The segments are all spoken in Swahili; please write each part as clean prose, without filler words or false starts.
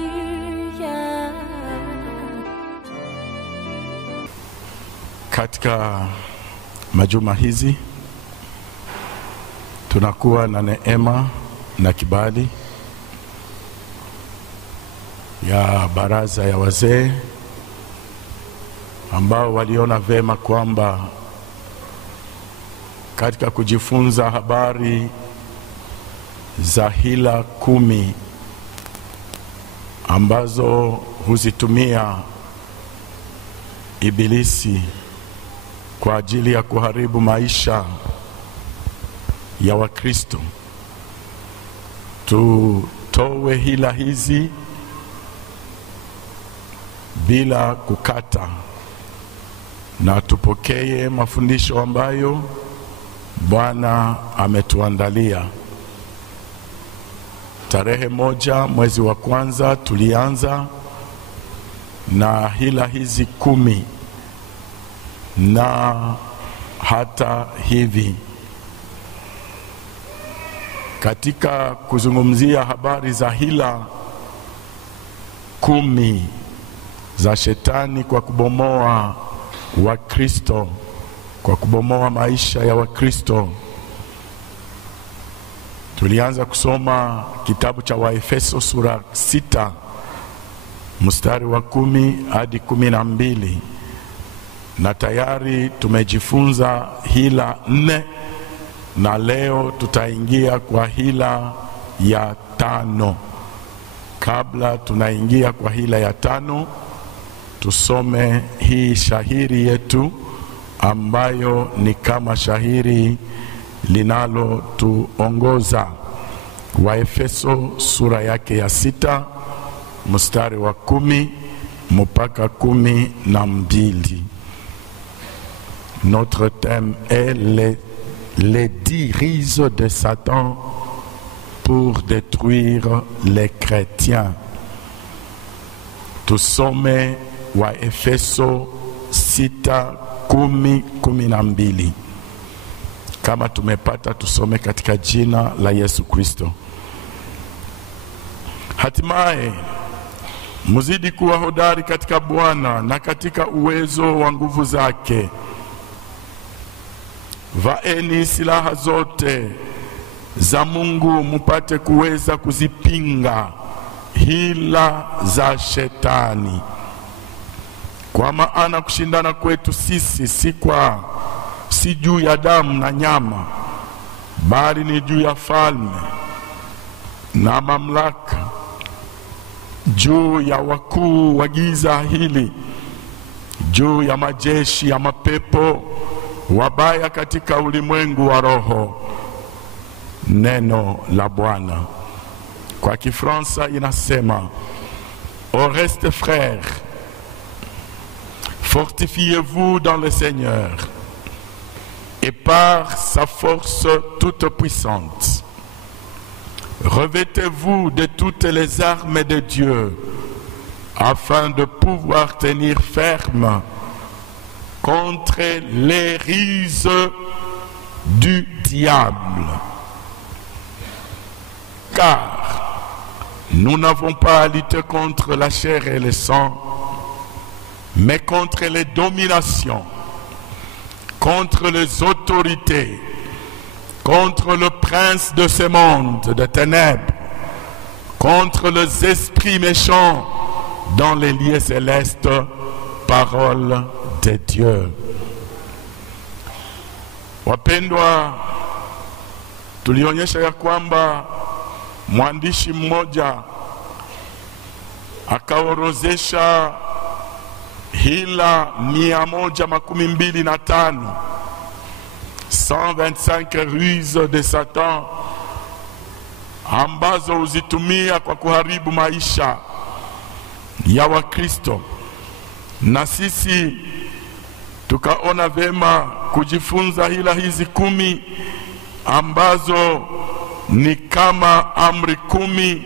Hallelujah. Katika majuma hizi tunakuwa na neema na kibali ya baraza ya wazee ambao waliona vema kwamba katika kujifunza habari za hila 10 ambazo huzitumia ibilisi kwa ajili ya kuharibu maisha ya Wakristo, tutowe hila hizi bila kukata na tupokee mafundisho ambayo Bwana ametuandalia. Tarehe 1 mwezi wa kwanza tulianza na hila hizi 10, na hata hivi katika kuzungumzia habari za hila 10 za shetani kwa kubomoa Wakristo, kwa kubomoa maisha ya Wakristo, tulianza kusoma kitabu cha Waefeso sura 6 mstari wa 10 hadi 12, na tayari tumejifunza hila 4, na leo tutaingia kwa hila ya 5. Kabla tunaingia kwa hila ya 5, tusome hii shahiri yetu ambayo ni kama shahiri linalo tuongoza. Waefeso sura yake ya 6 mstari wa 10 mpaka 12. Notre thème est les 10 rises de Satan pour détruire les chrétiens. Tusome Waefeso 6:10-12. Kama tumepata tusome katika jina la Yesu Kristo. Hatimaye muzidi kuwa hodari katika Bwana na katika uwezo wa nguvu zake. Vaeni silaha zote za Mungu mupate kuweza kuzipinga hila za shetani. Kwa maana kushindana kwetu sisi si juu ya damu na nyama, bali ni juu ya falme na mamlaka, juu ya wakuu wa giza hili, juu ya majeshi ya mapepo wabaya katika ulimwengu wa roho. Neno la Bwana. Kwa Kifransa inasema, au reste frères, fortifiez-vous dans le Seigneur et par sa force toute puissante. Revêtez-vous de toutes les armes de Dieu afin de pouvoir tenir ferme contre les ruses du diable. Car nous n'avons pas à lutter contre la chair et le sang, mais contre les dominations, contre les autorités, contre le prince de ce monde de ténèbres, contre les esprits méchants dans les lieux célestes. Parole de Dieu. Wapendwa, tulionyesha ya kwamba mwandishi mmoja akaorozesha hila 125, 125 ruses de Satan ambazo huzitumia kwa kuharibu maisha ya Wakristo. Na sisi tukaona vema kujifunza hila hizi 10 ambazo ni kama amri 10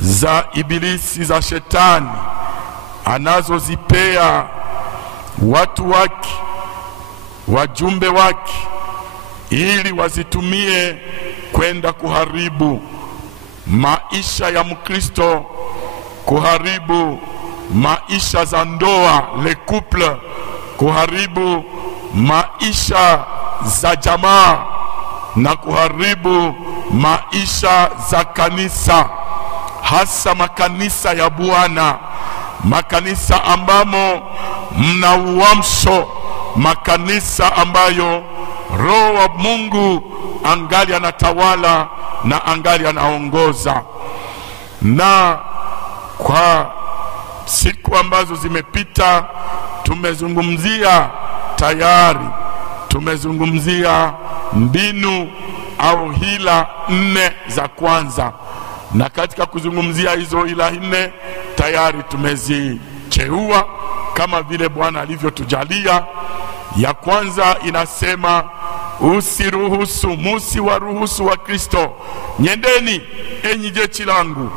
za ibilisi za shetani anazozipea watu wake, wajumbe wake, ili wazitumie kwenda kuharibu maisha ya Mkristo, kuharibu maisha za ndoa, le couple, kuharibu maisha za jamaa na kuharibu maisha za kanisa, hasa makanisa ya Bwana, makanisa ambamo mna uamsho, makanisa ambayo Roho wa Mungu angali anatawala na angali anaongoza. Na kwa siku ambazo zimepita tumezungumzia mbinu au hila 4 za kwanza, na katika kuzungumzia hizo hila 4 tayari tumezicheua kama vile Bwana alivyotujalia. Ya kwanza inasema musiwaruhusu wa Kristo. Nyendeni enyi jeshi langu,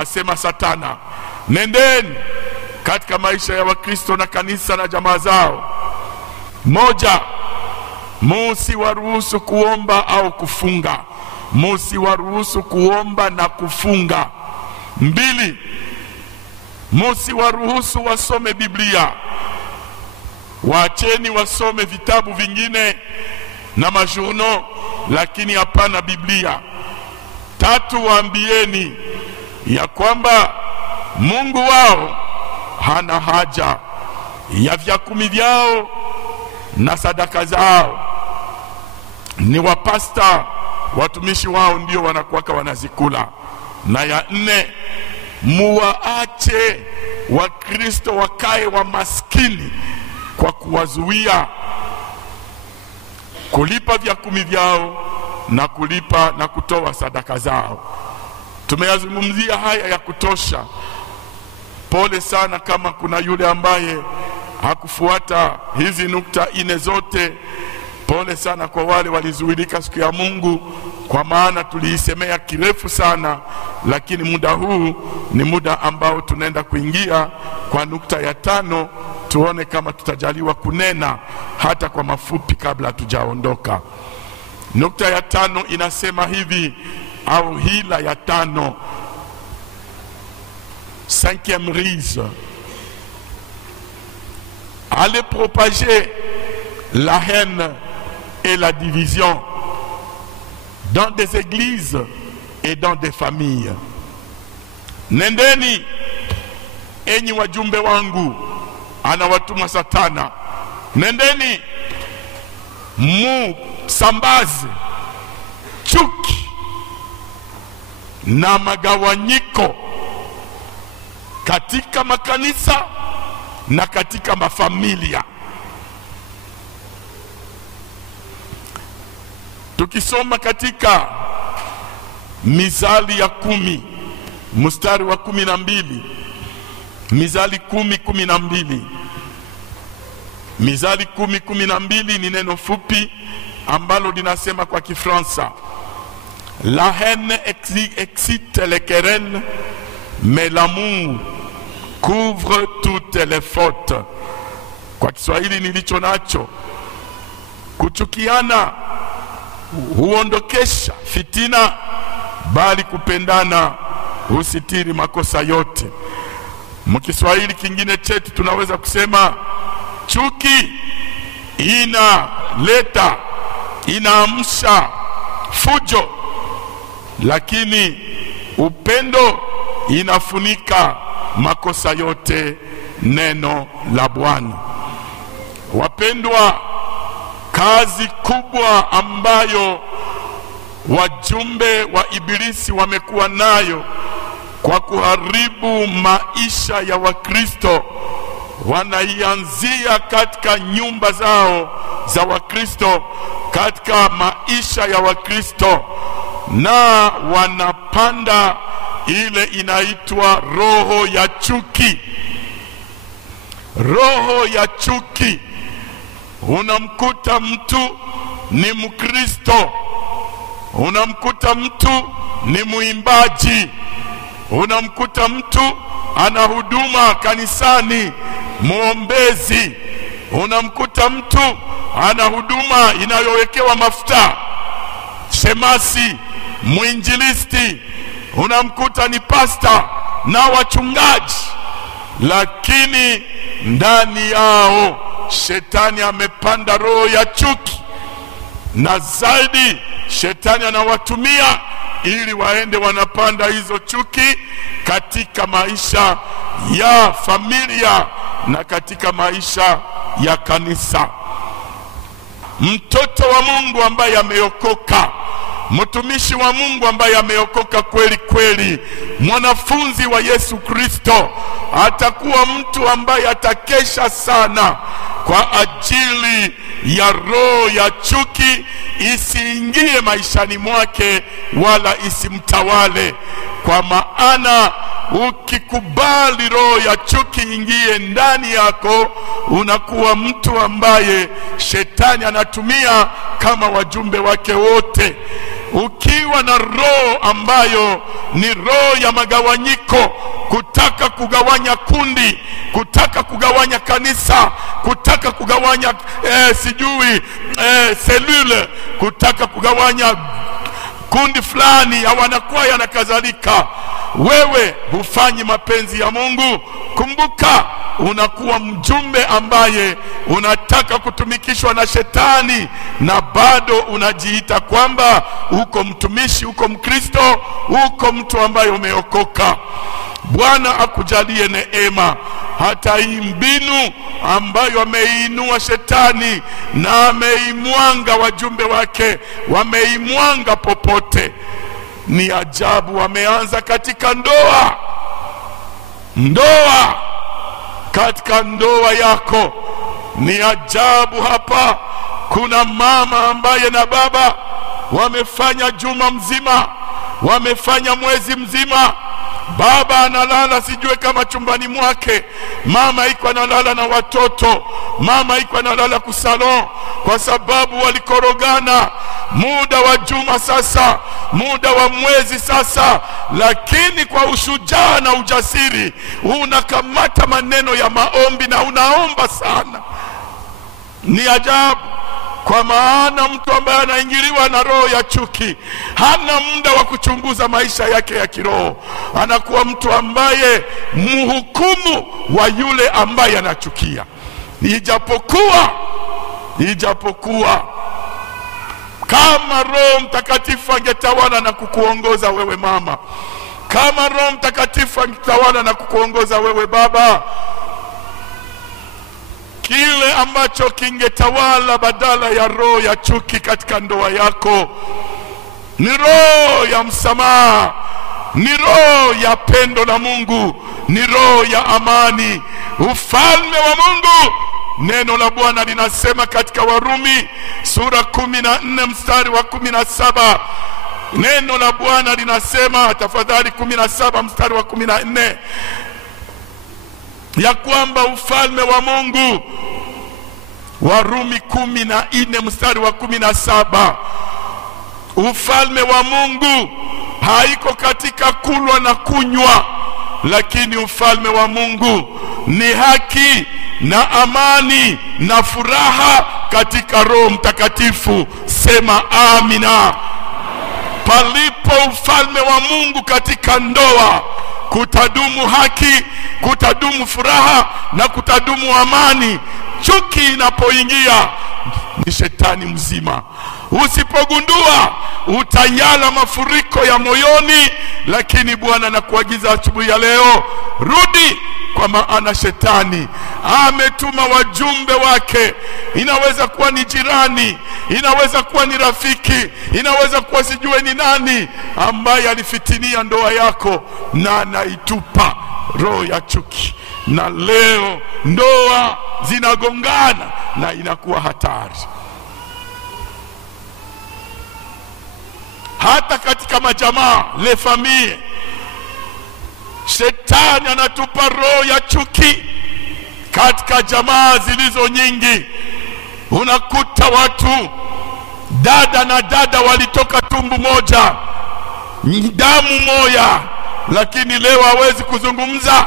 asema Satana. Nendeni katika maisha ya Wakristo na kanisa na jamaa zao. 1, musiwaruhusu kuomba au kufunga. Musiwaruhusu kuomba na kufunga. 2, musiwaruhusu wasome Biblia. Waacheni wasome vitabu vingine na majourno, lakini hapana Biblia. 3, waambieni ya kwamba Mungu wao hana haja ya vyakumi vyao na sadaka zao. Ni wapasta, watumishi wao ndio wanakuwaka wanazikula. Na ya 4, muwaache Wakristo wakae wa maskini kwa kuwazuia kulipa vyakumi vyao na kulipa na kutoa sadaka zao. Tumeyazungumzia haya ya kutosha. Pole sana kama kuna yule ambaye hakufuata hizi nukta 4 zote. Pole sana kwa wale walizuilika siku ya Mungu, kwa maana tuliisemea kirefu sana, lakini muda huu ni muda ambao tunaenda kuingia kwa nukta ya 5. Tuone kama tutajaliwa kunena hata kwa mafupi kabla hatujaondoka. Nukta ya 5 inasema hivi, au hila ya 5, 5e rise: allez propager la haine et la division dans des églises et dans des familles. Nendeni enyi wajumbe wangu, anawatuma Satana. Nendeni musambaze chuki na magawanyiko katika makanisa na katika mafamilia. Tukisoma katika Mizali ya 10 mstari wa 12, Mizali 10:12. Mizali 10:12 ni neno fupi ambalo linasema kwa Kifransa: la haine excite les querelles, mais l'amour couvre toutes les fautes. Kwa Kiswahili nilicho nacho, kuchukiana huondokesha fitina, bali kupendana husitiri makosa yote. Mkiswahili kingine chetu tunaweza kusema chuki inaamsha fujo, lakini upendo inafunika makosa yote. Neno la Bwana. Wapendwa, kazi kubwa ambayo wajumbe wa Ibilisi wamekuwa nayo kwa kuharibu maisha ya Wakristo, wanaianzia katika nyumba zao za Wakristo, katika maisha ya Wakristo, na wanapanda ile inaitwa roho ya chuki. Roho ya chuki. Unamkuta mtu ni Mkristo, unamkuta mtu ni muimbaji, unamkuta mtu ana huduma kanisani, muombezi, unamkuta mtu ana huduma inayowekewa mafuta, shemasi, mwinjilisti, unamkuta ni pasta na wachungaji, lakini ndani yao shetani amepanda roho ya chuki, na zaidi shetani anawatumia ili waende wanapanda hizo chuki katika maisha ya familia na katika maisha ya kanisa. Mtoto wa Mungu ambaye ameokoka, mtumishi wa Mungu ambaye ameokoka kweli kweli, mwanafunzi wa Yesu Kristo, atakuwa mtu ambaye atakesha sana kwa ajili ya roho ya chuki isiingie maishani mwake wala isimtawale. Kwa maana ukikubali roho ya chuki ingie ndani yako, unakuwa mtu ambaye shetani anatumia kama wajumbe wake wote. Ukiwa na roho ambayo ni roho ya magawanyiko, kutaka kugawanya kundi, kutaka kugawanya kanisa, kutaka kugawanya selule, kutaka kugawanya kundi fulani ya wanakwaya na kadhalika, wewe hufanyi mapenzi ya Mungu. Kumbuka, unakuwa mjumbe ambaye unataka kutumikishwa na shetani, na bado unajiita kwamba uko mtumishi, uko Mkristo, uko mtu ambaye umeokoka. Bwana akujalie neema. Hata hii mbinu ambayo ameinua shetani na ameimwanga wajumbe wake, wameimwanga popote, ni ajabu. Wameanza katika ndoa, katika ndoa yako. Ni ajabu, hapa kuna mama ambaye na baba wamefanya juma mzima, wamefanya mwezi mzima. Baba analala sijue kama chumbani mwake, mama iko analala na watoto, mama iko analala kusalon, kwa sababu walikorogana muda wa juma sasa, muda wa mwezi sasa. Lakini kwa ushujaa na ujasiri unakamata maneno ya maombi na unaomba sana. Ni ajabu, kwa maana mtu ambaye anaingiliwa na roho ya chuki hana muda wa kuchunguza maisha yake ya kiroho. Anakuwa mtu ambaye mhukumu wa yule ambaye anachukia. Ijapokuwa kama Roho Mtakatifu angetawala na kukuongoza wewe mama, kama Roho Mtakatifu angetawala na kukuongoza wewe baba, kile ambacho kingetawala badala ya roho ya chuki katika ndoa yako ni roho ya msamaha, ni roho ya pendo la Mungu, ni roho ya amani, ufalme wa Mungu. Neno la Bwana linasema katika Warumi sura 14 mstari wa 17. Neno la Bwana linasema, tafadhali, 17 mstari wa 14, ya kwamba ufalme wa Mungu, Warumi 14 mstari wa 17, ufalme wa Mungu haiko katika kulwa na kunywa, lakini ufalme wa Mungu ni haki na amani na furaha katika Roho Mtakatifu. Sema amina. Palipo ufalme wa Mungu katika ndoa, kutadumu haki, kutadumu furaha na kutadumu amani. Chuki inapoingia ni shetani mzima. Usipogundua utayala mafuriko ya moyoni. Lakini Bwana anakuagiza asubuhi ya leo, rudi, kwa maana shetani ametuma wajumbe wake. Inaweza kuwa ni jirani, inaweza kuwa ni rafiki, inaweza kuwa sijue ni nani ambaye alifitinia ndoa yako na anaitupa roho ya chuki. Na leo ndoa zinagongana na inakuwa hatari. Hata katika majamaa, le famille, shetani anatupa roho ya chuki. Katika jamaa zilizo nyingi unakuta watu, dada na dada walitoka tumbu moja, damu moja, lakini leo hawezi kuzungumza,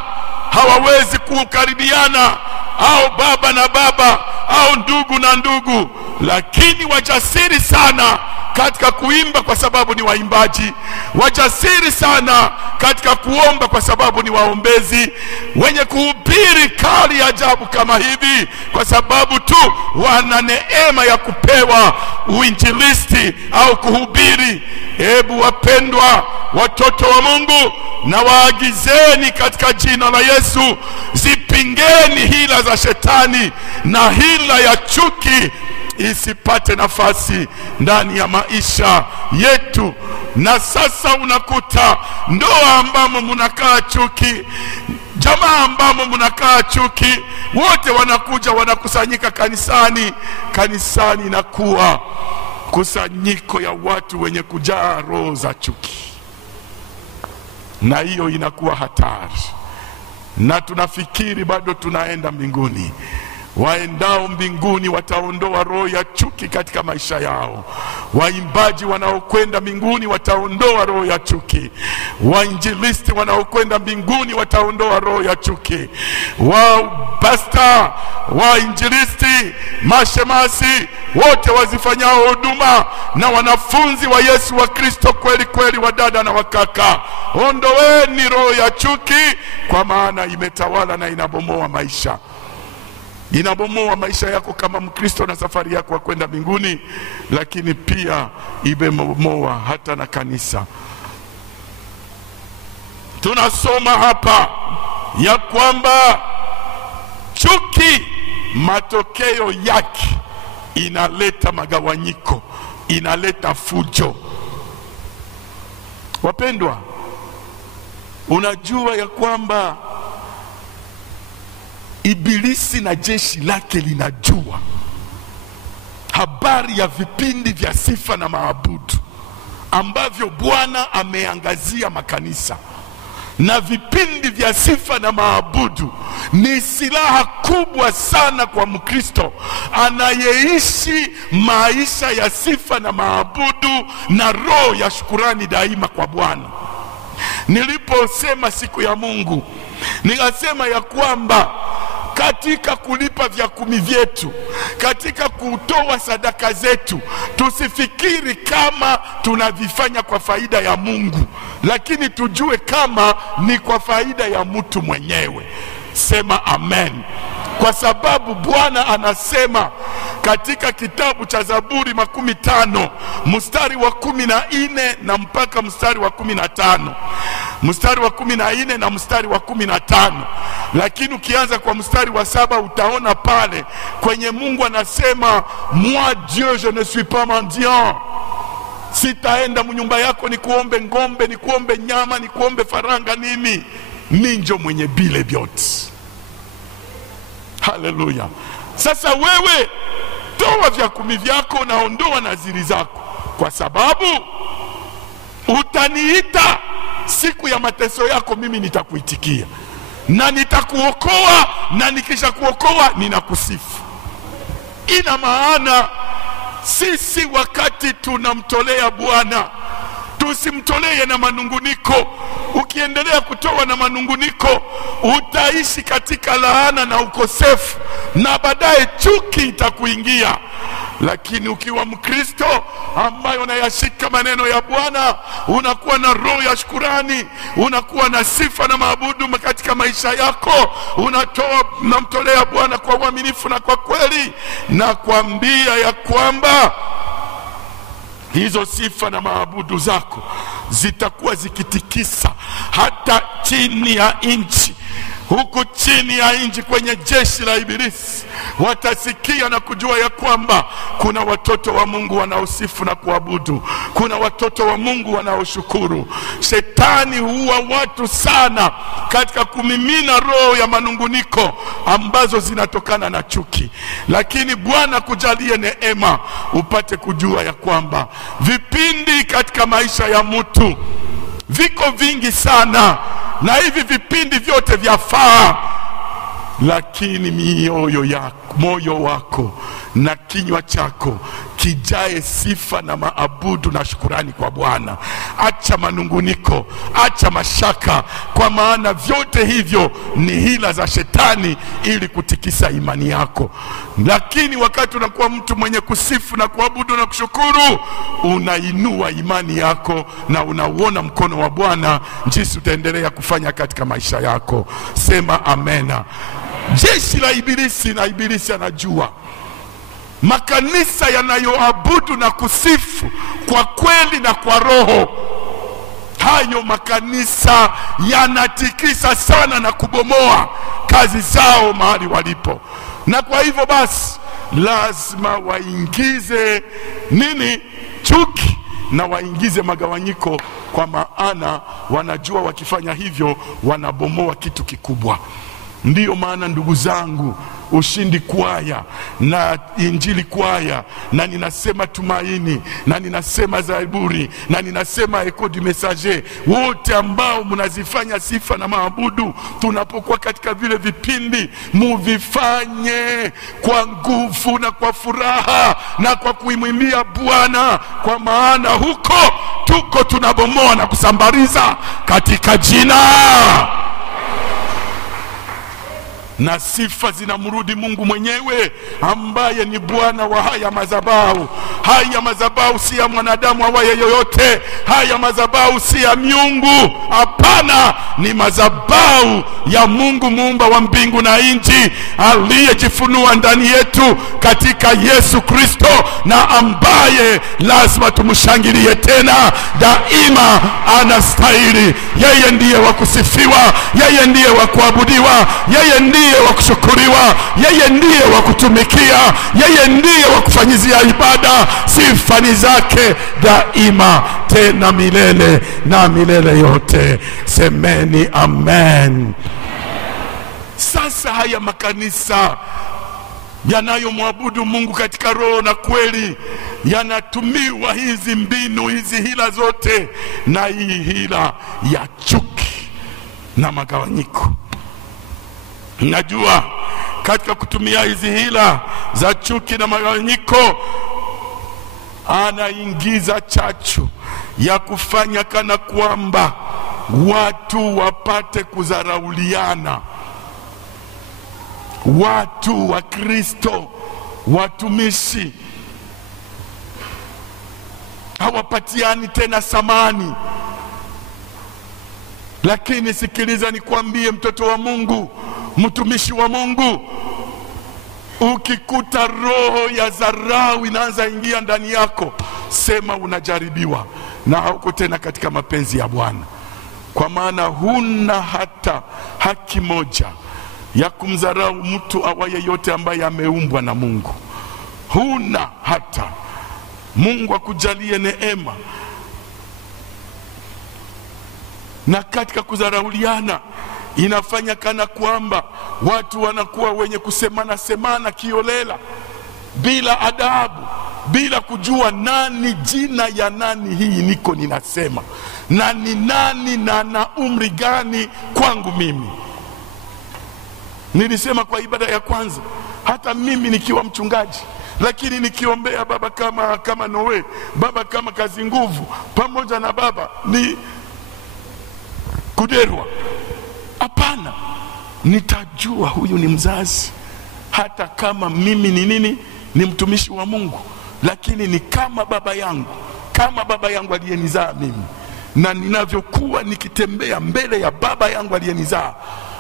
hawawezi kukaribiana, au baba na baba, au ndugu na ndugu. Lakini wajasiri sana katika kuimba kwa sababu ni waimbaji, wajasiri sana katika kuomba kwa sababu ni waombezi, wenye kuhubiri kali ajabu kama hivi kwa sababu tu wana neema ya kupewa uinjilisti au kuhubiri. Hebu wapendwa watoto wa Mungu, na waagizeni katika jina la Yesu, zipingeni hila za shetani na hila ya chuki isipate nafasi ndani ya maisha yetu. Na sasa unakuta ndoa ambamo mnakaa chuki, jamaa ambamo mnakaa chuki, wote wanakuja wanakusanyika kanisani. Kanisani inakuwa kusanyiko ya watu wenye kujaa roho za chuki, na hiyo inakuwa hatari. Na tunafikiri bado tunaenda mbinguni. Waendao mbinguni wataondoa roho ya chuki katika maisha yao. Waimbaji wanaokwenda mbinguni wataondoa roho ya chuki. Wainjilisti wanaokwenda mbinguni wataondoa roho ya chuki. Pasta, wainjilisti, mashemasi, wote wazifanyao huduma na wanafunzi wa Yesu wa Kristo kweli kweli, wadada na wakaka, ondoeni roho ya chuki, kwa maana imetawala na inabomoa maisha. Inabomoa maisha yako kama Mkristo na safari yako kwenda mbinguni, lakini pia imebomoa hata na kanisa. Tunasoma hapa ya kwamba chuki matokeo yake inaleta magawanyiko, inaleta fujo. Wapendwa, unajua ya kwamba Ibilisi na jeshi lake linajua habari ya vipindi vya sifa na maabudu ambavyo Bwana ameangazia makanisa. Na vipindi vya sifa na maabudu ni silaha kubwa sana kwa Mkristo anayeishi maisha ya sifa na maabudu na roho ya shukurani daima kwa Bwana. Niliposema siku ya Mungu, nikasema ya kwamba katika kulipa vya kumi vyetu, katika kutoa sadaka zetu, tusifikiri kama tunavifanya kwa faida ya Mungu, lakini tujue kama ni kwa faida ya mtu mwenyewe. Sema amen. Kwa sababu Bwana anasema katika kitabu cha Zaburi 50 mstari wa 14 na mpaka mstari wa 15, mstari wa 14 na mstari wa 15. Lakini ukianza kwa mstari wa 7 utaona pale kwenye Mungu anasema, moi Dieu je ne suis pas mendiant. Sitaenda mnyumba yako ni kuombe ngombe, ni kuombe nyama, ni kuombe faranga nini. Minjo mwenye bile vyote. Haleluya. Sasa wewe toa vya kumi vyako na ondoa naziri zako, kwa sababu utaniita siku ya mateso yako, mimi nitakuitikia na nitakuokoa, na nikisha kuokoa ninakusifu. Ina maana sisi wakati tunamtolea Bwana, tusimtolee na manunguniko. Ukiendelea kutoa na manunguniko, utaishi katika laana na ukosefu, na baadaye chuki itakuingia. Lakini ukiwa Mkristo ambaye unayashika maneno ya Bwana, unakuwa na roho ya shukrani, unakuwa na sifa na maabudu katika maisha yako, unamtolea Bwana kwa uaminifu na kwa kweli, na kuambia ya kwamba hizo sifa na maabudu zako zitakuwa zikitikisa hata chini ya nchi. Huku chini ya nchi kwenye jeshi la Ibilisi watasikia na kujua ya kwamba kuna watoto wa Mungu wanaosifu na kuabudu, kuna watoto wa Mungu wanaoshukuru. Shetani huwa watu sana katika kumimina roho ya manunguniko ambazo zinatokana na chuki. Lakini Bwana kujalie neema upate kujua ya kwamba vipindi katika maisha ya mtu viko vingi sana, na hivi vipindi vyote vyafaa, lakini moyo wako na kinywa chako kijae sifa na maabudu na shukurani kwa Bwana. Acha manunguniko, acha mashaka, kwa maana vyote hivyo ni hila za shetani ili kutikisa imani yako. Lakini wakati unakuwa mtu mwenye kusifu na kuabudu na kushukuru, unainua imani yako na unauona mkono wa Bwana jinsi utaendelea kufanya katika maisha yako. Sema amena. Jeshi la ibilisi, na ibilisi anajua makanisa yanayoabudu na kusifu kwa kweli na kwa roho, hayo makanisa yanatikisa sana na kubomoa kazi zao mahali walipo. Na kwa hivyo basi lazima waingize nini? Chuki, na waingize magawanyiko, kwa maana wanajua wakifanya hivyo wanabomoa kitu kikubwa. Ndiyo maana ndugu zangu, Ushindi Kwaya na Injili Kwaya, na ninasema Tumaini, na ninasema Zaburi, na ninasema Echo du Messager, wote ambao mnazifanya sifa na maabudu, tunapokuwa katika vile vipindi, muvifanye kwa nguvu na kwa furaha na kwa kuimwimbia Bwana, kwa maana huko tuko tunabomoa na kusambariza katika jina. Na sifa zinamrudi Mungu mwenyewe ambaye ni Bwana wa haya madhabahu. Haya madhabahu si ya mwanadamu awaye yoyote. Haya madhabahu si ya miungu. Hapana, ni madhabahu ya Mungu muumba wa mbingu na nchi, aliyejifunua ndani yetu katika Yesu Kristo, na ambaye lazima tumshangilie tena daima. Anastahili. Yeye ndiye wa kusifiwa, yeye ndiye wa kuabudiwa, yeye ndiye wa kushukuriwa, yeye ndiye wa kutumikia, yeye ndiye wa kufanyizia ibada. Sifa ni zake daima, tena milele na milele yote. Semeni amen. Sasa haya makanisa yanayomwabudu Mungu katika roho na kweli, yanatumiwa hizi mbinu, hizi hila zote, na hii hila ya chuki na magawanyiko. Najua katika kutumia hizi hila za chuki na magawanyiko, anaingiza chachu ya kufanya kana kwamba watu wapate kudharauliana. Watu wa Kristo, watumishi, hawapatiani tena samani. Lakini sikiliza nikwambie, mtoto wa Mungu, mtumishi wa Mungu, ukikuta roho ya dharau inaanza ingia ndani yako, sema unajaribiwa na hauko tena katika mapenzi ya Bwana. Kwa maana huna hata haki moja ya kumdharau mtu awaye yote ambaye ameumbwa na Mungu. Huna hata. Mungu akujalie neema. Na katika kudharauliana inafanya kana kwamba watu wanakuwa wenye kusemana kiolela, bila adabu, bila kujua nani, jina ya nani hii niko ninasema, na ni nani na na umri gani kwangu mimi. Nilisema kwa ibada ya kwanza, hata mimi nikiwa mchungaji, lakini nikiombea baba kama Noe, baba kama Kazi Nguvu, pamoja na baba ni Kuderwa, hapana, nitajua huyu ni mzazi, hata kama mimi ni nini, ni mtumishi wa Mungu, lakini ni kama baba yangu aliyenizaa mimi. Na ninavyokuwa nikitembea mbele ya baba yangu aliyenizaa,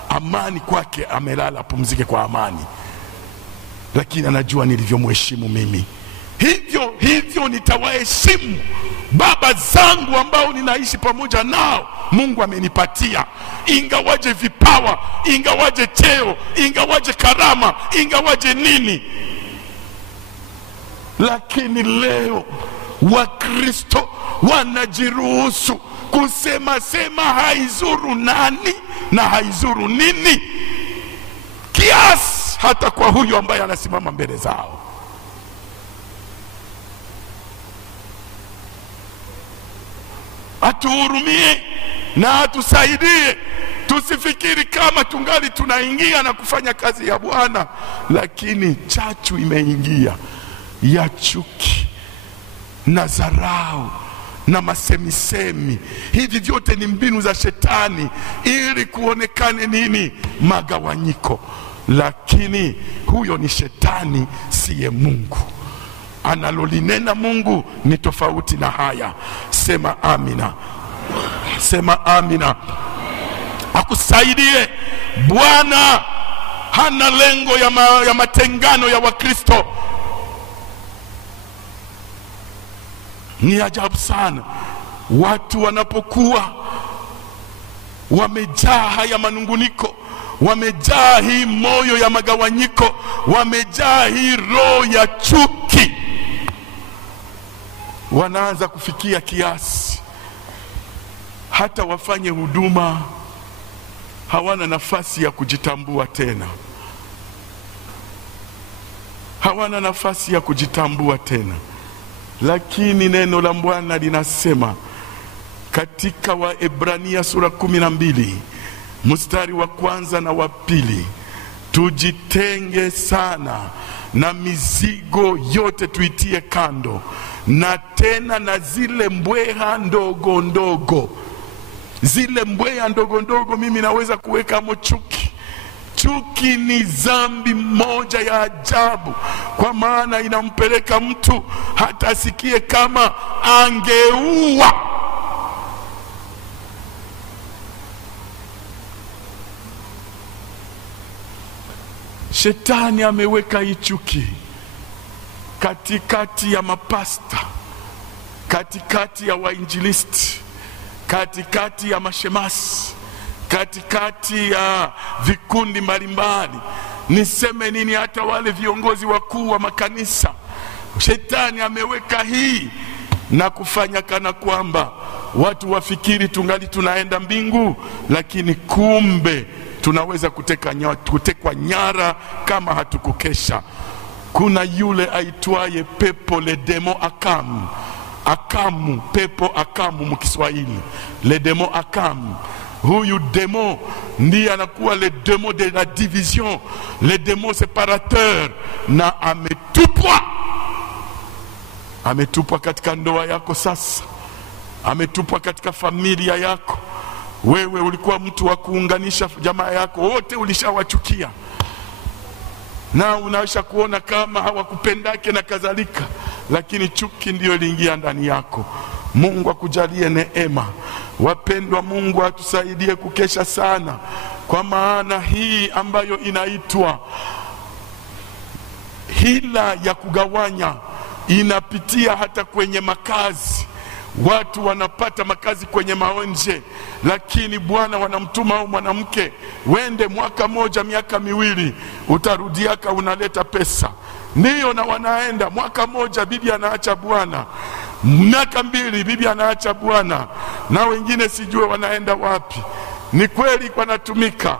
amani kwake, amelala pumzike kwa amani. Lakini anajua nilivyomheshimu mimi, hivyo nitawaheshimu baba zangu ambao ninaishi pamoja nao. Mungu amenipatia, ingawaje vipawa, ingawaje cheo, ingawaje karama, ingawaje nini. Lakini leo Wakristo wanajiruhusu kusema haizuru nani na haizuru nini, kiasi hata kwa huyu ambaye anasimama mbele zao. Atuhurumie na atusaidie Tusifikiri kama tungali tunaingia na kufanya kazi ya Bwana, lakini chachu imeingia ya chuki na dharau na masemisemi. Hivi vyote ni mbinu za shetani ili kuonekane nini? Magawanyiko. Lakini huyo ni shetani, siye Mungu. Analolinena Mungu ni tofauti na haya. Sema amina. Sema amina. Akusaidie. Bwana hana lengo ya matengano ya Wakristo. Ni ajabu sana watu wanapokuwa wamejaa haya manunguniko, wamejaa hii moyo ya magawanyiko, wamejaa hii roho ya chuki, wanaanza kufikia kiasi hata wafanye huduma hawana nafasi ya kujitambua tena. Hawana nafasi ya kujitambua tena. Lakini neno la Bwana linasema katika Waebrania sura 12 mstari wa 1 na wa 2, tujitenge sana na mizigo yote tuitie kando, na tena na zile mbweha ndogo ndogo. Zile mbweha ndogo ndogo mimi naweza kuweka chuki. Chuki ni dhambi moja ya ajabu, kwa maana inampeleka mtu hata asikie kama angeua. Shetani ameweka hii chuki katikati ya mapasta, katikati ya wainjilisti, katikati ya mashemasi, katikati ya vikundi mbalimbali. Niseme nini? Hata wale viongozi wakuu wa makanisa. Shetani ameweka hii na kufanya kana kwamba watu wafikiri tungali tunaenda mbingu, lakini kumbe tunaweza kutekwa nyara kama hatukukesha. Kuna yule aitwaye pepo le demo akamu. Akamu, pepo akamu mkiswahili, le demo akamu. Huyu demo ndiye anakuwa le demo de la division, le demo separateur, na ametupwa katika ndoa yako. Sasa ametupwa katika familia yako. Wewe ulikuwa mtu wa kuunganisha jamaa yako, wote ulishawachukia na unaisha kuona kama hawakupendake na kadhalika, lakini chuki ndiyo iliingia ndani yako. Mungu akujalie neema. Wapendwa, Mungu atusaidie kukesha sana, kwa maana hii ambayo inaitwa hila ya kugawanya inapitia hata kwenye makazi. Watu wanapata makazi kwenye maonje, lakini Bwana wanamtuma au mwanamke, wende mwaka moja miaka miwili, utarudiaka unaleta pesa. Ndiyo, na wanaenda mwaka moja bibi anaacha bwana, miaka mbili bibi anaacha bwana, na wengine sijue wanaenda wapi. Ni kweli wanatumika,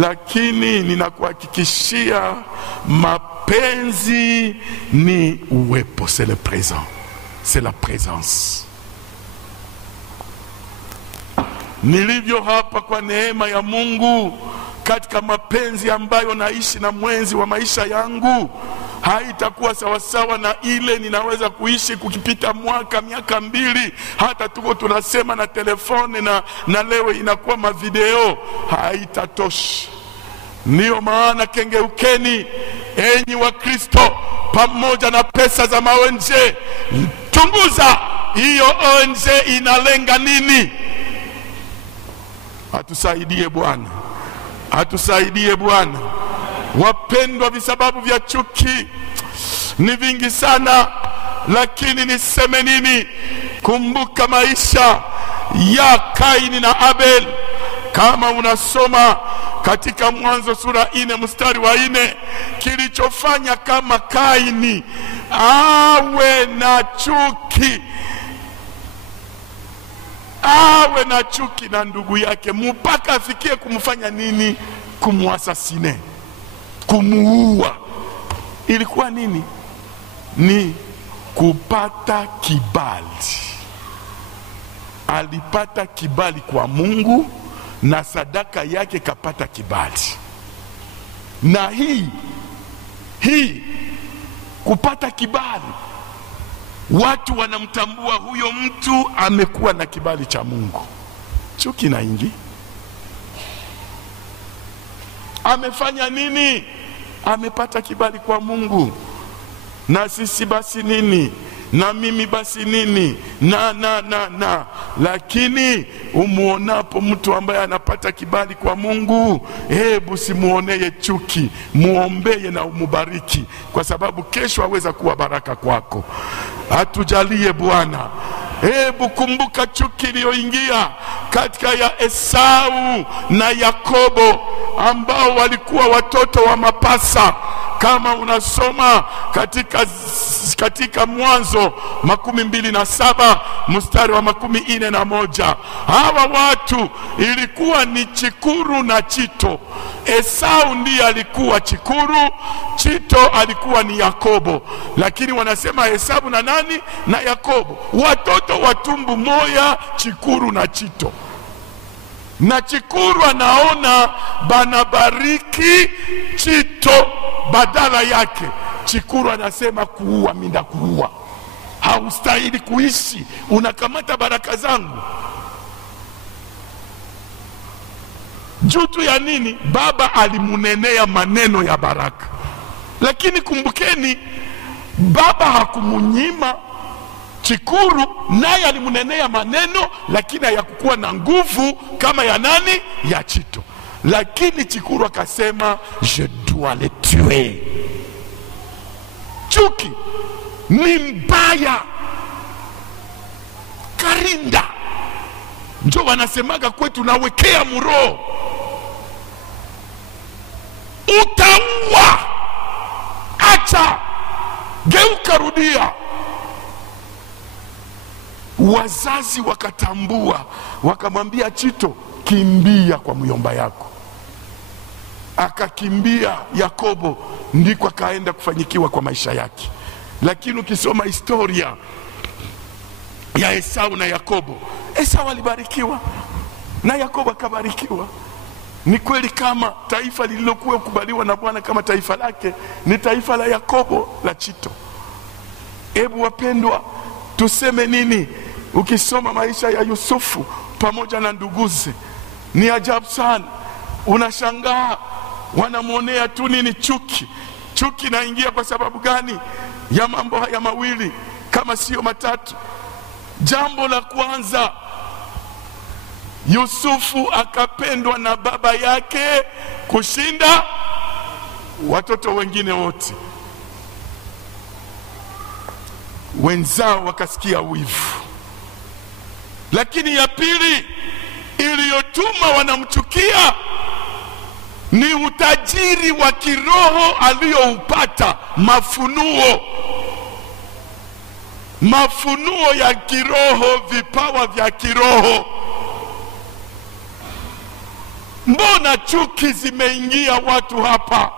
lakini ninakuhakikishia mapenzi ni uwepo. C'est le présent, c'est la présence. Nilivyo hapa kwa neema ya Mungu katika mapenzi ambayo naishi na mwenzi wa maisha yangu, haitakuwa sawasawa na ile ninaweza kuishi kukipita mwaka miaka mbili, hata tuko tunasema na telefone na leo inakuwa mavideo. Haitatosha. Ndiyo maana kengeukeni enyi wa Kristo, pamoja na pesa za maonje, chunguza hiyo onje inalenga nini. Atusaidie Bwana, atusaidie Bwana. Wapendwa, visababu vya chuki ni vingi sana, lakini niseme nini? Kumbuka maisha ya Kaini na Abel. Kama unasoma katika Mwanzo sura 4 mstari wa 4, kilichofanya kama Kaini awe na chuki na ndugu yake, mpaka afikie kumfanya nini? Kumuasasine, kumuua. Ilikuwa nini? Ni kupata kibali. Alipata kibali kwa Mungu na sadaka yake kapata kibali. Na hii kupata kibali, watu wanamtambua huyo mtu amekuwa na kibali cha Mungu. Chuki na ingi amefanya nini? Amepata kibali kwa Mungu. Na sisi basi nini? Na mimi basi nini? Na lakini umuonapo mtu ambaye anapata kibali kwa Mungu, hebu simuonee chuki, muombeye na umubariki, kwa sababu kesho aweza kuwa baraka kwako. Atujalie Bwana. Hebu kumbuka chuki iliyoingia katika ya Esau na Yakobo, ambao walikuwa watoto wa mapasa. Kama unasoma katika Mwanzo 27 mstari wa 41, hawa watu ilikuwa ni Chikuru na Chito. Esau ndiye alikuwa Chikuru, Chito alikuwa ni Yakobo. Lakini wanasema Esau na nani? Na Yakobo, watoto wa tumbu moja, Chikuru na Chito. Na Chikuru anaona banabariki Chito, badala yake Chikuru anasema kuua, minda kuua, haustahili kuishi, unakamata baraka zangu. Jutu ya nini? Baba alimunenea maneno ya baraka. Lakini kumbukeni, baba hakumunyima Chikuru, naye alimunenea maneno, lakini hayakuwa na nguvu kama ya nani? Ya Chito. Lakini Chikuru akasema je dois le tuer. Chuki ni mbaya. Karinda njo wanasemaga kwetu, nawekea muro, utaua, acha, geuka, rudia. Wazazi wakatambua, wakamwambia Chito, kimbia kwa myomba yako. Akakimbia Yakobo, ndiko akaenda kufanyikiwa kwa maisha yake. Lakini ukisoma historia ya Esau na Yakobo, Esau alibarikiwa na Yakobo akabarikiwa. Ni kweli kama taifa lililokuwa kubaliwa na Bwana kama taifa lake ni taifa la Yakobo, la Chito. Ebu wapendwa, tuseme nini? Ukisoma maisha ya Yusufu pamoja na nduguze, ni ajabu sana. Unashangaa wanamuonea tu nini? Chuki. Chuki naingia kwa sababu gani? Ya mambo haya mawili kama sio matatu. Jambo la kwanza, Yusufu akapendwa na baba yake kushinda watoto wengine wote. Wenzao wakasikia wivu. Lakini ya pili iliyotuma wanamchukia ni utajiri wa kiroho aliyoupata, mafunuo ya kiroho, vipawa vya kiroho. Mbona chuki zimeingia watu hapa?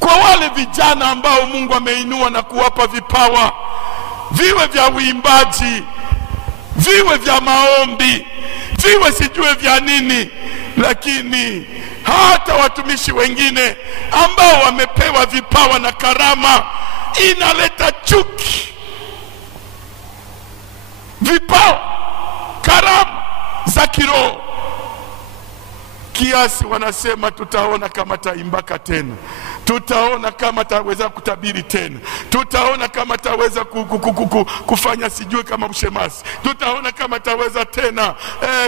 Kwa wale vijana ambao Mungu ameinua na kuwapa vipawa, viwe vya uimbaji, viwe vya maombi, viwe sijue vya nini, lakini hata watumishi wengine ambao wamepewa vipawa na karama, inaleta chuki. Vipawa, karama za kiroho, kiasi wanasema tutaona kama taimbaka tena, tutaona kama taweza kutabiri tena, tutaona kama taweza kufanya sijue kama mshemasi, tutaona kama taweza tena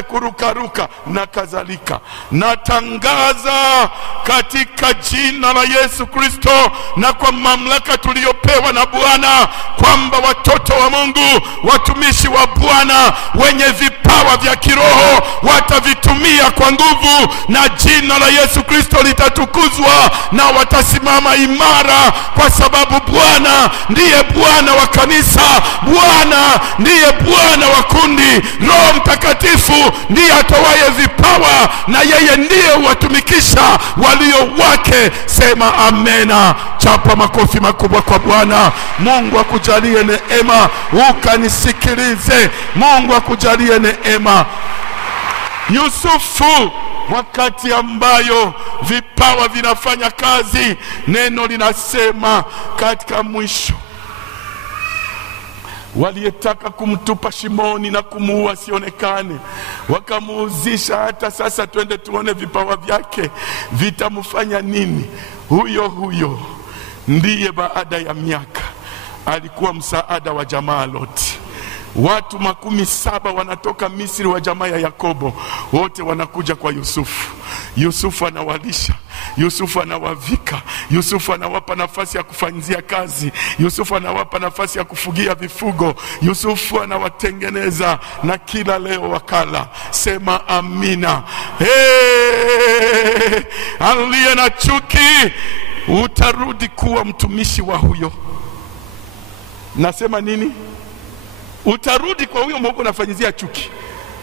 kurukaruka na kadhalika. Natangaza katika jina la Yesu Kristo na kwa mamlaka tuliyopewa na Bwana kwamba watoto wa Mungu, watumishi wa Bwana wenye vipawa vya kiroho watavitumia kwa nguvu, na jina la Yesu Kristo litatukuzwa na watasimama imara, kwa sababu Bwana ndiye Bwana wa kanisa, Bwana ndiye Bwana wa kundi. Roho Mtakatifu ndiye atoaye vipawa, na yeye ndiye huwatumikisha walio wake. Sema amena. Chapa makofi makubwa kwa Bwana. Mungu akujalie neema, ukanisikilize. Mungu akujalie neema. Yusufu, wakati ambayo vipawa vinafanya kazi, neno linasema katika mwisho, waliyetaka kumtupa shimoni na kumuua sionekane, wakamuuzisha. Hata sasa twende tuone vipawa vyake vitamfanya nini. Huyo ndiye baada ya miaka alikuwa msaada wa jamaa Loti. Watu 17 wanatoka Misri wa jamaa ya Yakobo, wote wanakuja kwa Yusufu. Yusufu anawalisha, Yusufu anawavika, Yusufu anawapa nafasi ya kufanyia kazi, Yusufu anawapa nafasi ya kufugia vifugo, Yusufu anawatengeneza, na kila leo wakala. Sema amina. Aliye na chuki, utarudi kuwa mtumishi wa huyo. Nasema nini? Utarudi kwa huyo Mungu unafanyizia chuki.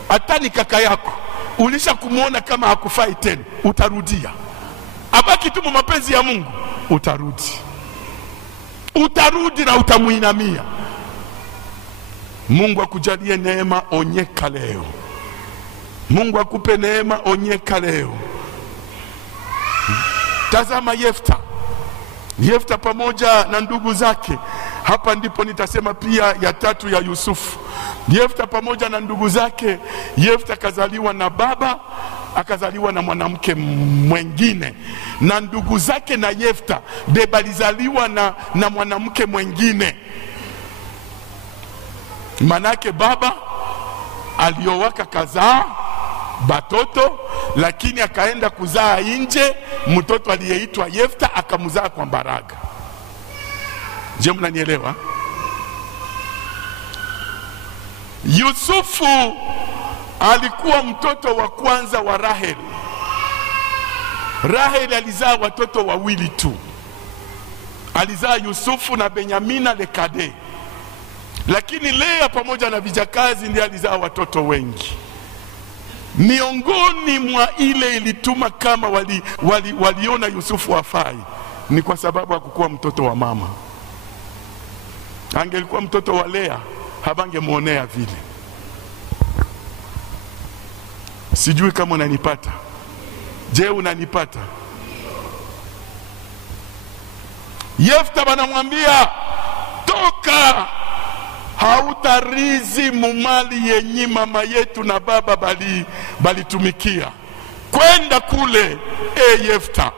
Hata ni kaka yako, ulisha kumuona kama hakufai tena, utarudia. Abaki tu mapenzi ya Mungu, utarudi na utamuinamia. Mungu akujalie neema, onyeka leo. Mungu akupe neema, onyeka leo. Tazama Yefta pamoja na ndugu zake. Hapa ndipo nitasema pia ya tatu ya Yusufu. Yefta pamoja na ndugu zake. Yefta kazaliwa na baba, akazaliwa na mwanamke mwengine, na ndugu zake na Yefta balizaliwa na mwanamke mwengine. Manake baba aliowaka kazaa batoto, lakini akaenda kuzaa nje mtoto aliyeitwa Yefta, akamzaa kwa Mbaraga. Je, mnanielewa? Yusufu alikuwa mtoto wa kwanza wa Rahel. Rahel alizaa watoto wawili tu. Alizaa Yusufu na Benyamina Lekade. Lakini Lea pamoja na vijakazi ndiye alizaa watoto wengi. Miongoni mwa ile ilituma kama waliona Yusufu hafai, ni kwa sababu hakukuwa mtoto wa mama. Angelikuwa mtoto wa Lea, habangemuonea vile. Sijui kama unanipata. Je, unanipata? Yefta banamwambia, toka, hautarizi mumali yenye mama yetu na baba balitumikia. Kwenda kule, Yefta.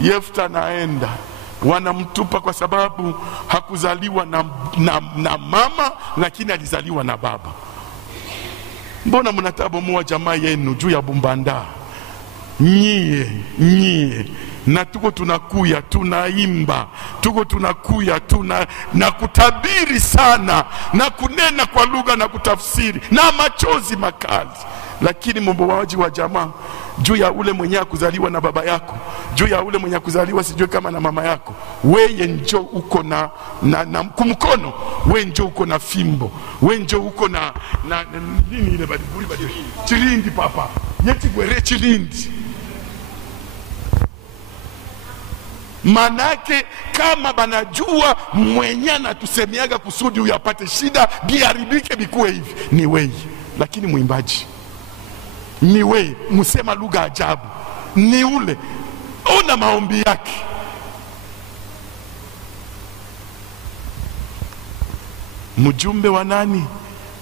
Yefta naenda. Wanamtupa kwa sababu hakuzaliwa na mama, lakini alizaliwa na baba. Mbona mnatabomoa jamaa yenu juu ya bumbanda? Nyie na tuko tunakuya, tunaimba, tuko tunakuya, na kutabiri sana, na kunena kwa lugha na kutafsiri na machozi makali. Lakini mbowaji wa jamaa juu ya ule mwenye kuzaliwa na baba yako, juu ya ule mwenye kuzaliwa sijui kama na mama yako, wewe njoo uko na kumkono, wewe njoo uko na fimbo, wewe njoo uko na nini ile badiburi chilindi papa yeti gwere chilindi. Manake kama banajua mwenye anatusemeaga kusudi uyapate shida biharibike bikuwe hivi, ni wewe. Lakini mwimbaji ni wewe, msema lugha ajabu ni ule, una maombi yake. Mjumbe wa nani?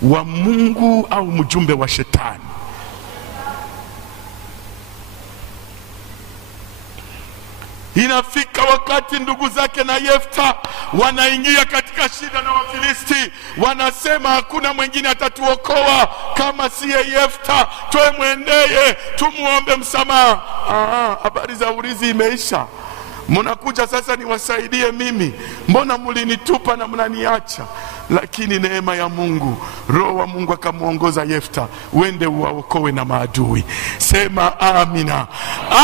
Wa Mungu au mjumbe wa shetani? Inafika wakati ndugu zake na Yefta wanaingia katika shida na Wafilisti. Wanasema hakuna mwingine atatuokoa kama siye Yefta, toe mwendeye tumuombe msamaha. Habari za urizi imeisha. Mnakuja sasa niwasaidie mimi, mbona mlinitupa na mnaniacha? Lakini neema ya Mungu, Roho wa Mungu akamuongoza Yefta, uende uwaokoe na maadui. Sema amina.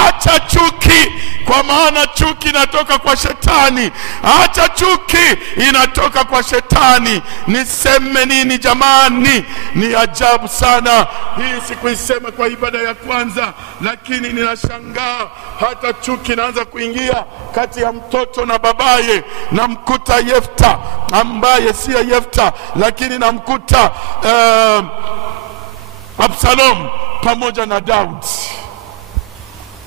Acha chuki, kwa maana chuki inatoka kwa shetani. Acha chuki, inatoka kwa shetani. Niseme nini jamani? Ni ajabu sana. Hii sikuisema kwa ibada ya kwanza, lakini ninashangaa hata chuki inaanza kuingia kati ya mtoto na babaye. Namkuta Yefta ambaye si Yefta, lakini namkuta Absalom pamoja na Daudi.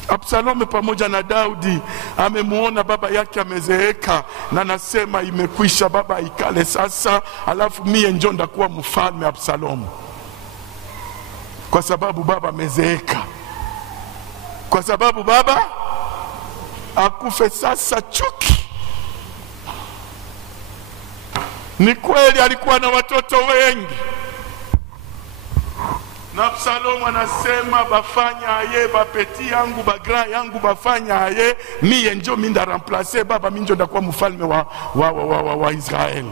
Absalom pamoja na Daudi amemuona baba yake amezeeka, na nasema imekwisha, baba ikale sasa, alafu mie njo ndakuwa mfalme. Absalom, kwa sababu baba amezeeka, kwa sababu baba akufe sasa. Chuki. Ni kweli alikuwa na watoto wengi, na Absalomu anasema bafanya aye, bapeti yangu, bagra yangu bafanya aye, miye njo minda remplace baba, minjo ndakuwa mfalme wa Israeli.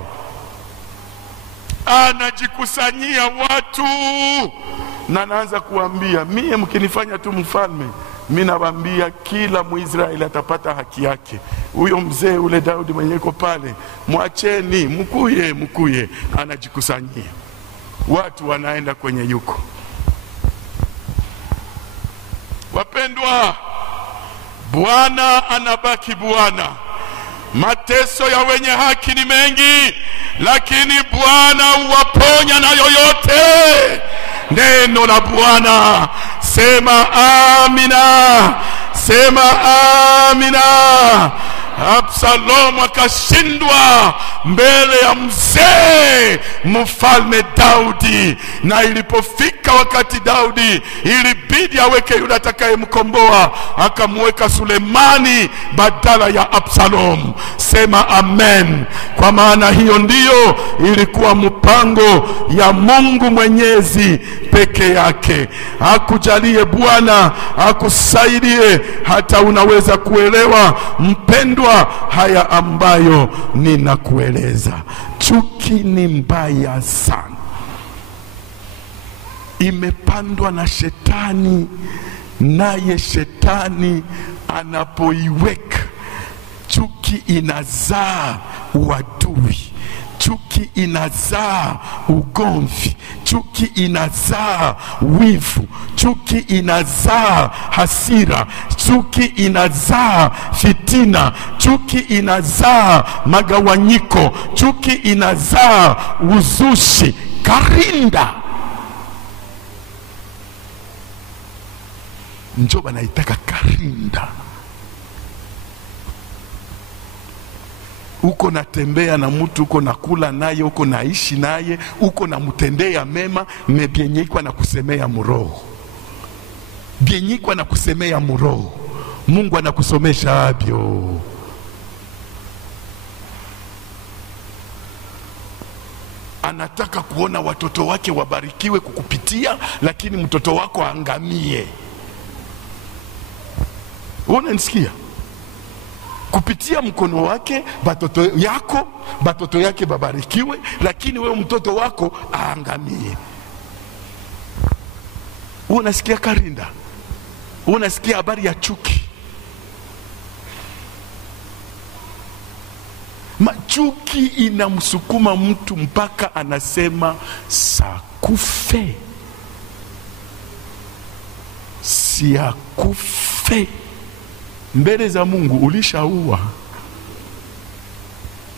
Anajikusanyia watu na naanza kuambia, miye mkinifanya tu mfalme, mimi nawaambia kila Muisraeli atapata haki yake. Huyo mzee ule Daudi mwenye yuko pale, mwacheni, mkuye. Anajikusanyia watu, wanaenda kwenye yuko. Wapendwa, Bwana anabaki Bwana. Mateso ya wenye haki ni mengi, lakini Bwana huwaponya na yoyote. Neno la Bwana, sema amina, sema amina. Absalomu akashindwa mbele ya mzee mfalme Daudi, na ilipofika wakati Daudi ilibidi aweke yule atakayemkomboa, akamweka Sulemani badala ya Absalomu. Sema amen. Kwa maana hiyo ndiyo ilikuwa mpango ya Mungu Mwenyezi peke yake. Akujalie Bwana, akusaidie hata unaweza kuelewa mpendwa haya ambayo ninakueleza. Chuki ni mbaya sana, imepandwa na shetani, naye shetani anapoiweka chuki inazaa uadui, chuki inazaa ugomvi, chuki inazaa wivu, chuki inazaa hasira, chuki inazaa fitina, chuki inazaa magawanyiko, chuki inazaa uzushi. Karinda njo banaitaka karinda. Uko natembea na mtu, uko nakula naye, uko naishi naye, uko namutendea mema, mebienyikwa na kusemea muroho. Bienyikwa na kusemea muroho. Mungu anakusomesha abyo. Anataka kuona watoto wake wabarikiwe kukupitia, lakini mtoto wako angamie. Unanisikia? Kupitia mkono wake batoto yake babarikiwe, lakini wewe mtoto wako aangamie. Unasikia karinda? Unasikia habari ya chuki? Chuki inamsukuma mtu mpaka anasema sakufe, siakufe. Mbele za Mungu ulishaua.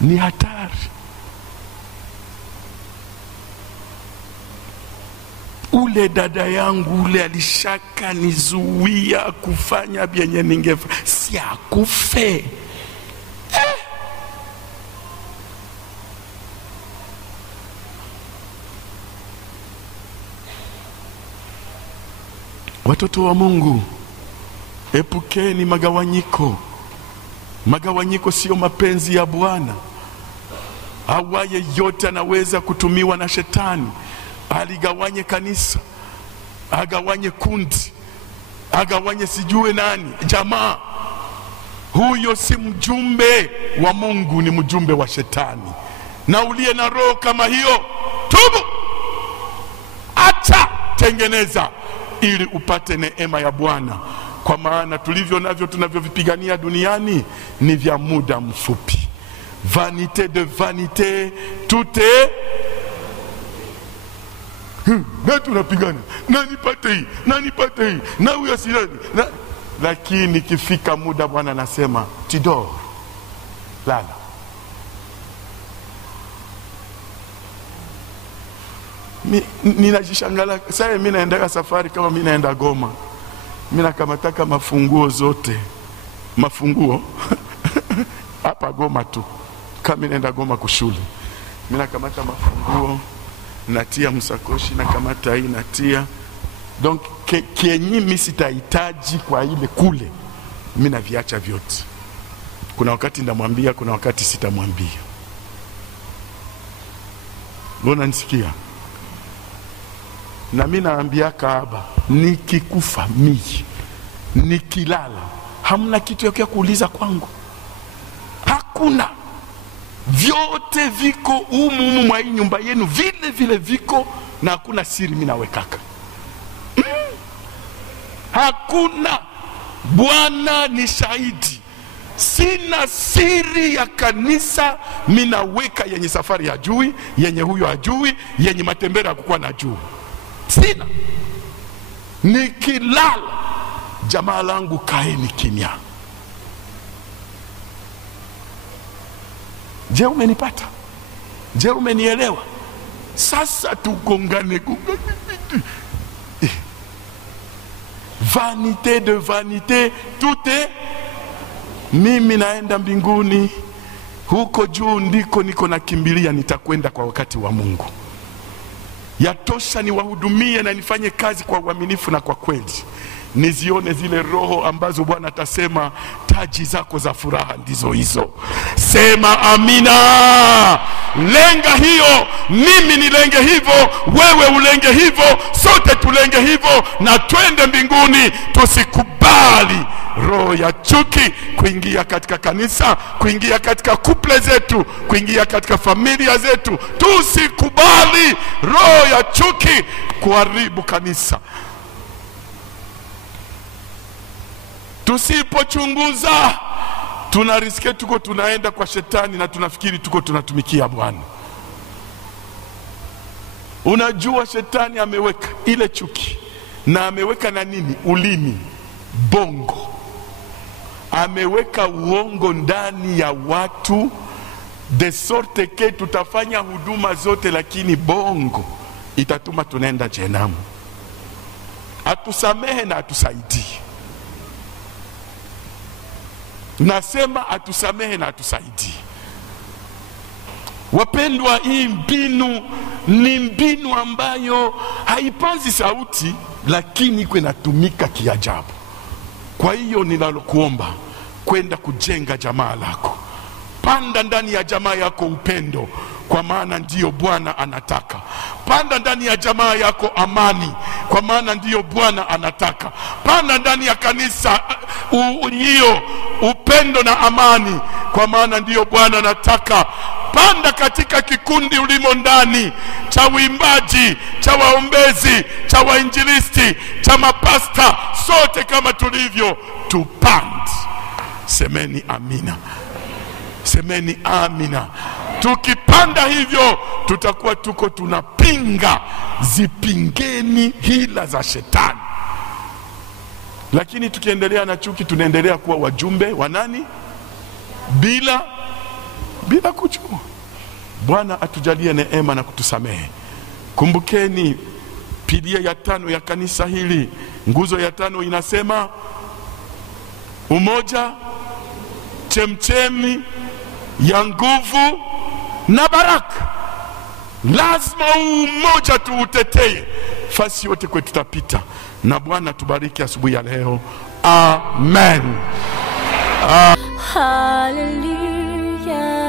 Ni hatari. Ule dada yangu ule alishaka nizuia kufanya vyenye ningefanya, siakufe. Watoto wa Mungu, epukeni magawanyiko. Magawanyiko sio mapenzi ya Bwana. Awaye yote anaweza kutumiwa na shetani. Aligawanye kanisa, agawanye kundi, agawanye sijue nani, jamaa. Huyo si mjumbe wa Mungu, ni mjumbe wa shetani. Na uliye na roho kama hiyo, tubu, acha, tengeneza, ili upate neema ya Bwana. Kwa maana tulivyo navyo tunavyovipigania duniani ni vya muda mfupi. Vanité de vanité, tout est na tunapigana, nani pate hii, na huyo silani. Lakini kifika muda Bwana anasema tidor, lala. ninajishangala sasa. Mimi naenda safari, kama mimi naenda Goma, mimi nakamataka mafunguo zote, mafunguo hapa Goma tu. Kama mimi naenda Goma kushule, mimi nakamata mafunguo, natia msakoshi, nakamata hii natia. Donc kenyi mimi sitahitaji kwa ile kule, mimi naviacha vyote. Kuna wakati ndamwambia, kuna wakati sitamwambia. Mbona nisikia? Na mimi naambia Kaaba, nikikufa mimi, nikilala, hamna kitu ya kuuliza kwangu. Hakuna. Vyote viko humu mwa hii nyumba yenu, vile vile viko, na hakuna siri mimi nawekaka. Hakuna. Bwana ni shahidi. Sina siri ya kanisa mimi naweka yenye safari hajui, yenye huyo hajui, yenye matembera hakukuwa najua. Sina. Nikilala, jamaa langu kaeni kimya. Je, umenipata? Je, umenielewa? Sasa tugongane. Vanité de vanité, tout est. Mimi naenda mbinguni, huko juu ndiko niko nakimbilia, nitakwenda kwa wakati wa Mungu. Yatosha niwahudumie na nifanye kazi kwa uaminifu na kwa kweli. Nizione zile roho ambazo Bwana atasema taji zako za furaha ndizo hizo. Sema amina. Lenga hiyo, mimi nilenge hivyo, wewe ulenge hivyo, sote tulenge hivyo, na twende mbinguni. Tusikubali roho ya chuki kuingia katika kanisa, kuingia katika couple zetu, kuingia katika familia zetu. Tusikubali roho ya chuki kuharibu kanisa. Tusipochunguza, tunariske tuko tunaenda kwa shetani na tunafikiri tuko tunatumikia Bwana. Unajua shetani ameweka ile chuki, na ameweka na nini? Ulimi, bongo. Ameweka uongo ndani ya watu, de sorte ke tutafanya huduma zote, lakini bongo itatuma tunaenda jehanamu. Atusamehe na atusaidie. Nasema atusamehe na atusaidie. Wapendwa, hii mbinu ni mbinu ambayo haipanzi sauti, lakini iko inatumika kiajabu. Kwa hiyo ninalokuomba, kwenda kujenga jamaa lako. Panda ndani ya jamaa yako upendo, kwa maana ndiyo Bwana anataka. Panda ndani ya jamaa yako amani, kwa maana ndiyo Bwana anataka. Panda ndani ya kanisa hiyo upendo na amani, kwa maana ndiyo Bwana anataka. Panda katika kikundi ulimo ndani, cha uimbaji, cha waombezi, cha wainjilisti, cha mapasta, sote kama tulivyo tupande. Semeni amina. Semeni amina. Tukipanda hivyo, tutakuwa tuko tunapinga, zipingeni hila za shetani. Lakini tukiendelea na chuki, tunaendelea kuwa wajumbe wa nani? Bila kujua. Bwana atujalie neema na kutusamehe. Kumbukeni pilia ya 5 ya kanisa hili, nguzo ya 5 inasema umoja, chemchemi ya nguvu na baraka. Lazima umoja tuutetee, fasi yote kwetu tutapita. Na Bwana tubariki asubuhi ya leo. Amen. Hallelujah.